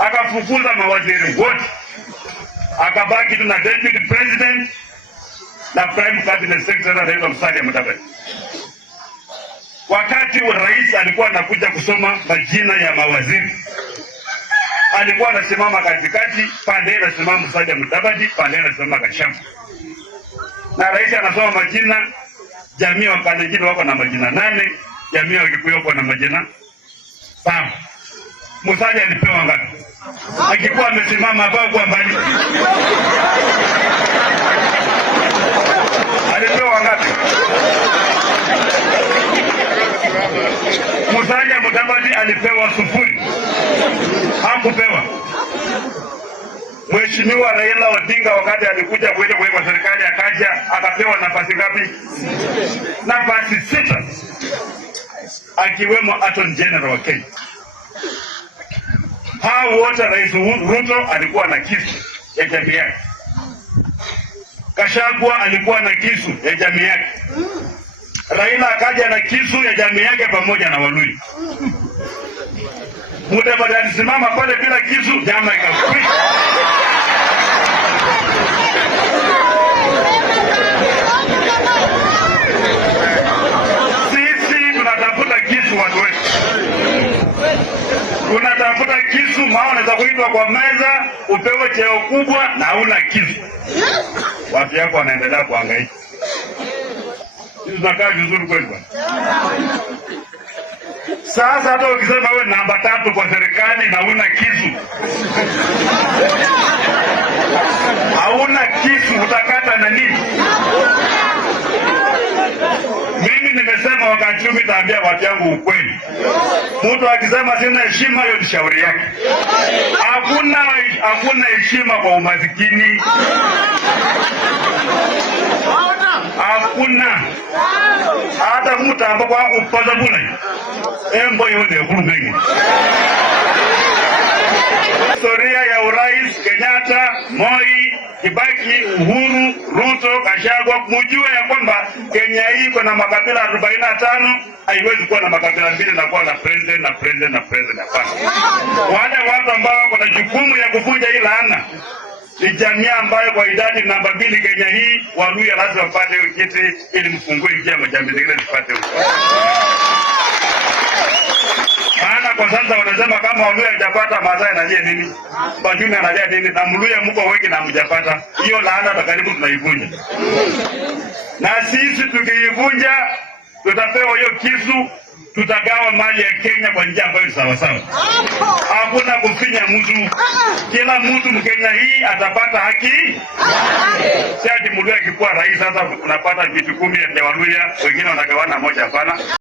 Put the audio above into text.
akafukuza mawaziri wote, akabaki tu na deputy president na prime cabinet secretary anaitwa Musalia Mudavadi. Wakati rais alikuwa anakuja kusoma majina ya mawaziri, alikuwa anasimama katikati, pande anasimama Musalia Mudavadi, pande anasimama Gachagua. Na rais anasoma majina, jamii wa Kalenjin wako na majina 8, jamii wa Kikuyu wako na majina 7. Musalia alipewa ngapi? Akikuwa amesimama hapo kwa mbali. Alipewa ngapi? Musalia Mudavadi alipewa 0. Hakupewa. Mheshimiwa Raila Odinga wakati alikuja kuja kwa serikali akaja akapewa nafasi ngapi? Nafasi 6. Akiwemo Attorney General wa Kenya. Hao wote Rais Ruto alikuwa na kisu ya jamii yake. Gachagua alikuwa na kisu ya jamii yake. Raila akaja na kisu ya jamii yake pamoja na Waluhya. Mudavadi alisimama pale bila kisu, nyama ikakwisha. Sisi tunatafuta kisu watu wetu. Tunatafuta kisu, maana za kuitwa kwa meza, upewe cheo kubwa na huna kisu. Watu yako wanaendelea kuhangaika. Sisi tunakaa vizuri kweli bwana. Sasa hata ukisema wewe namba 3 kwa serikali na huna kisu, hauna kisu, utakata na nini? Mimi nimesema wakati huu nitaambia watu yangu ukweli. Mtu akisema sina heshima, hiyo ni shauri yake. Hakuna heshima kwa umasikini. Hakuna. Hata mtu ambapo upaza buna. Embo yone hulumengi. Historia ya urais Kenyatta, Moi, Kibaki, Uhuru, Ruto, Gachagua, mjue ya kwamba Kenya hii iko na makabila 45, haiwezi kuwa na makabila 2 na kuwa na president na president na president hapana. Wale watu ambao wako na jukumu ya kuvunja hii laana ni jamii ambayo kwa idadi namba 2 Kenya hii, Waluhya lazima wapate hiyo kiti ili mfungue njia ya jamii zingine zipate huko. Maana kwa sasa wanasema kama Waluhya hajapata Masai analia nini? Bajuni analia nini? Na Mluhya mko wengi na mjapata. Hiyo laana karibu tunaivunja. Na sisi tukiivunja tutapewa hiyo kisu, tutagawa mali ya Kenya kwa njia ambayo sawa sawa. Hakuna kufinya mtu. Kila mtu Mkenya hii atapata haki. Si ati Mluhya akikuwa rais sasa unapata vitu 10 ya Waluhya, wengine wanagawana moja hapana.